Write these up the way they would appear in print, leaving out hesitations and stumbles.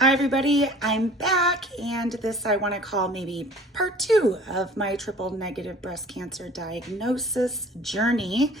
Hi everybody, I'm back, and this I want to call maybe part 2 of my triple negative breast cancer diagnosis journey.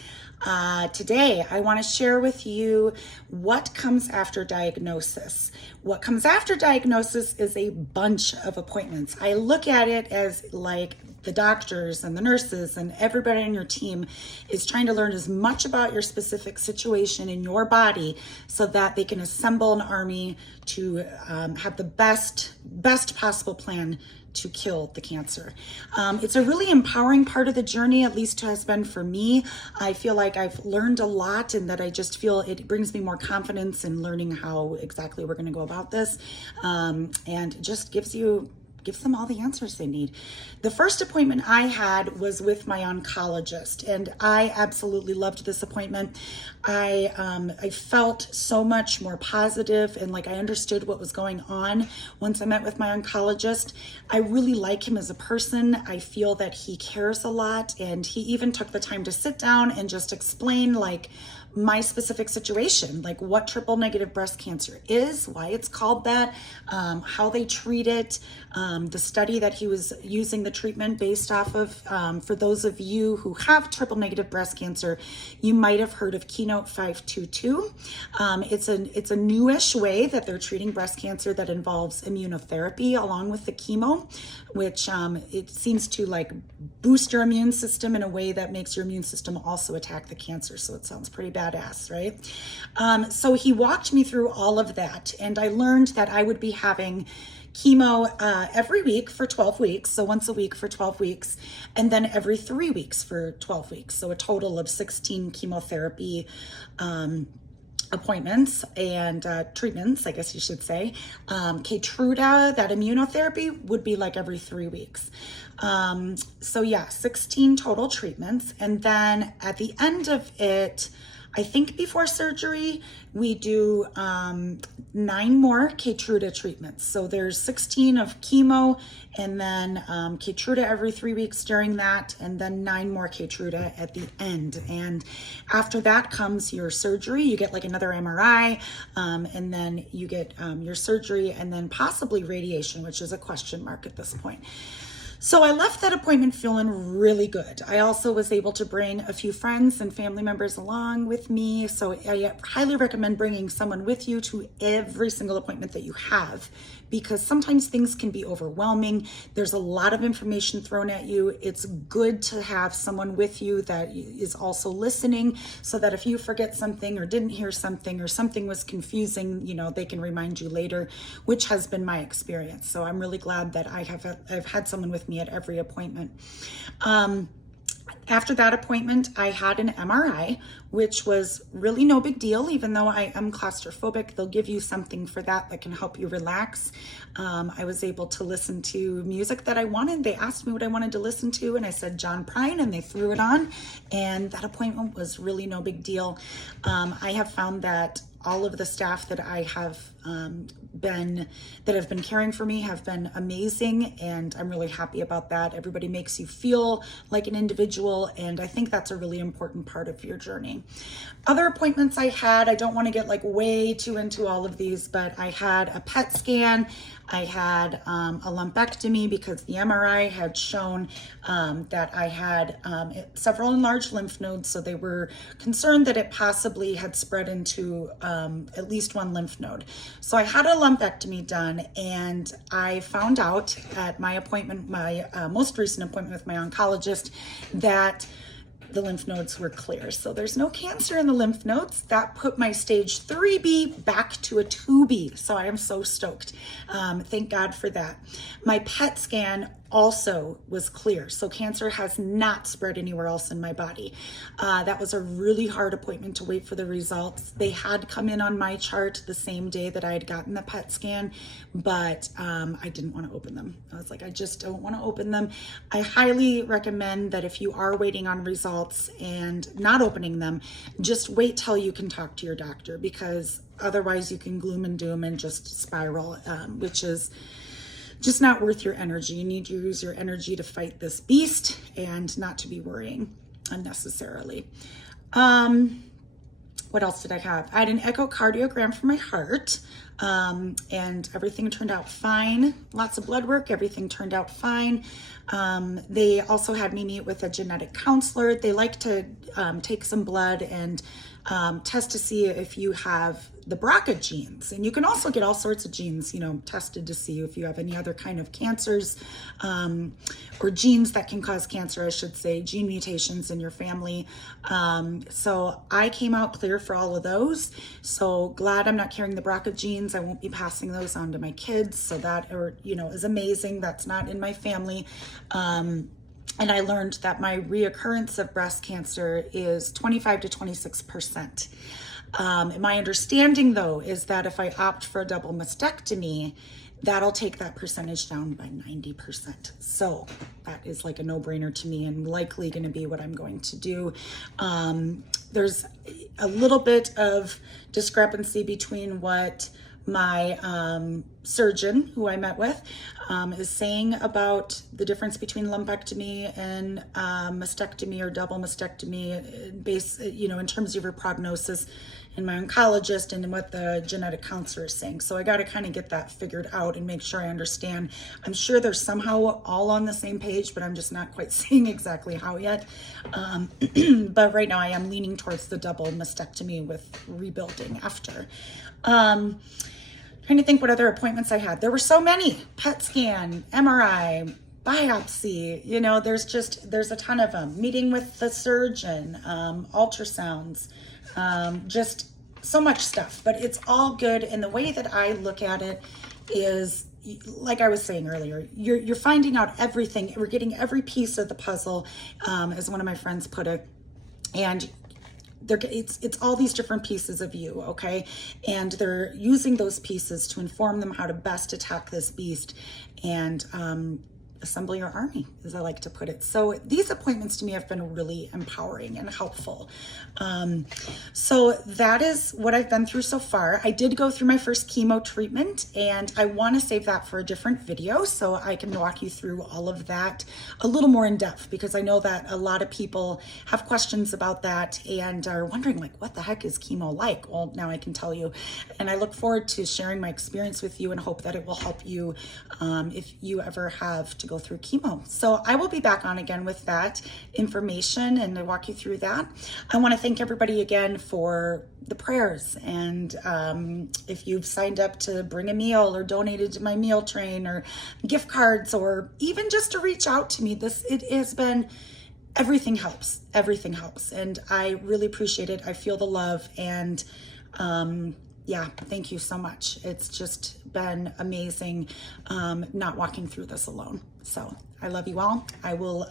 Today I want to share with you what comes after diagnosis. What comes after diagnosis is a bunch of appointments. I look at it as like the doctors and the nurses and everybody on your team is trying to learn as much about your specific situation in your body so that they can assemble an army to have the best possible plan to kill the cancer. It's a really empowering part of the journey, at least has been for me. I feel like I've learned a lot and that I just feel it brings me more confidence in learning how exactly we're going to go about this, and just gives them all the answers they need. The first appointment I had was with my oncologist, and I absolutely loved this appointment. I felt so much more positive and like I understood what was going on once I met with my oncologist. I really like him as a person. I feel that he cares a lot, and he even took the time to sit down and just explain like my specific situation, like what triple negative breast cancer is, why it's called that, how they treat it, the study that he was using the treatment based off of. For those of you who have triple negative breast cancer, you might have heard of Keynote 522. It's a newish way that they're treating breast cancer that involves immunotherapy along with the chemo, which it seems to like boost your immune system in a way that makes your immune system also attack the cancer. So it sounds pretty badass, right? So he walked me through all of that, and I learned that I would be having chemo every week for 12 weeks, so once a week for 12 weeks, and then every 3 weeks for 12 weeks, so a total of 16 chemotherapy appointments and treatments, I guess you should say. Keytruda, that immunotherapy, would be like every 3 weeks. So yeah, 16 total treatments. And then at the end of it, I think before surgery, we do 9 more Keytruda treatments. So there's 16 of chemo, and then Keytruda every 3 weeks during that, and then 9 more Keytruda at the end. And after that comes your surgery. You get like another MRI, and then you get your surgery, and then possibly radiation, which is a question mark at this point. So I left that appointment feeling really good. I also was able to bring a few friends and family members along with me. So I highly recommend bringing someone with you to every single appointment that you have, because sometimes things can be overwhelming. There's a lot of information thrown at you. It's good to have someone with you that is also listening, so that if you forget something or didn't hear something or something was confusing, they can remind you later, which has been my experience. So I'm really glad that I've had someone with me at every appointment. After that appointment, I had an MRI, which was really no big deal. Even though I am claustrophobic, they'll give you something for that can help you relax. I was able to listen to music that I wanted. They asked me what I wanted to listen to, and I said John Prine, and they threw it on, and that appointment was really no big deal. I have found that all of the staff that I have been caring for me have been amazing, and I'm really happy about that. Everybody makes you feel like an individual, and I think that's a really important part of your journey. Other appointments I had, I don't want to get like way too into all of these, but I had a PET scan. I had a lumpectomy because the MRI had shown that I had several enlarged lymph nodes, so they were concerned that it possibly had spread into at least one lymph node. So I had a lumpectomy done, and I found out at my appointment, my most recent appointment with my oncologist, that the lymph nodes were clear. So there's no cancer in the lymph nodes. That put my stage 3B back to a 2B. So I am so stoked. Thank God for that. My PET scan also was clear. So cancer has not spread anywhere else in my body. That was a really hard appointment to wait for the results. They had come in on my chart the same day that I had gotten the PET scan, but I didn't want to open them. I was like, I just don't want to open them. I highly recommend that if you are waiting on results and not opening them, just wait till you can talk to your doctor, because otherwise you can gloom and doom and just spiral, which is just not worth your energy. You need to use your energy to fight this beast and not to be worrying unnecessarily. what else did I have? I had an echocardiogram for my heart, and everything turned out fine. Lots of blood work, everything turned out fine. They also had me meet with a genetic counselor. They like to take some blood and test to see if you have the BRCA genes. And you can also get all sorts of genes, tested to see if you have any other kind of cancers, or genes that can cause cancer, I should say, gene mutations in your family. So I came out clear for all of those. So glad I'm not carrying the BRCA genes. I won't be passing those on to my kids. So that, is amazing. That's not in my family. And I learned that my reoccurrence of breast cancer is 25 to 26%. My understanding, though, is that if I opt for a double mastectomy, that'll take that percentage down by 90%. So that is like a no-brainer to me and likely going to be what I'm going to do. There's a little bit of discrepancy between what my surgeon, who I met with, is saying about the difference between lumpectomy and mastectomy or double mastectomy, in terms of your prognosis, and my oncologist and what the genetic counselor is saying. So I got to kind of get that figured out and make sure I understand. I'm sure they're somehow all on the same page, but I'm just not quite seeing exactly how yet. But right now I am leaning towards the double mastectomy with rebuilding after. Trying to think what other appointments I had. There were so many: PET scan, MRI, biopsy, there's a ton of them. Meeting with the surgeon, ultrasounds, just so much stuff, but it's all good. And the way that I look at it is, like I was saying earlier, you're finding out everything. We're getting every piece of the puzzle, as one of my friends put it. And it's all these different pieces of you, okay? And they're using those pieces to inform them how to best attack this beast and assemble your army, as I like to put it. So these appointments to me have been really empowering and helpful. So that is what I've been through so far. I did go through my first chemo treatment, and I want to save that for a different video so I can walk you through all of that a little more in depth, because I know that a lot of people have questions about that and are wondering, like, what the heck is chemo like? Well, now I can tell you, and I look forward to sharing my experience with you and hope that it will help you if you ever have to go through chemo. So I will be back on again with that information and to walk you through that. I want to thank everybody again for the prayers, and if you've signed up to bring a meal or donated to my meal train or gift cards, or even just to reach out to me, it has been, everything helps, and I really appreciate it. I feel the love, and thank you so much. It's just been amazing not walking through this alone. So I love you all. I will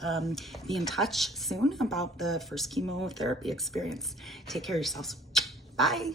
be in touch soon about the first chemotherapy experience. Take care of yourselves. Bye.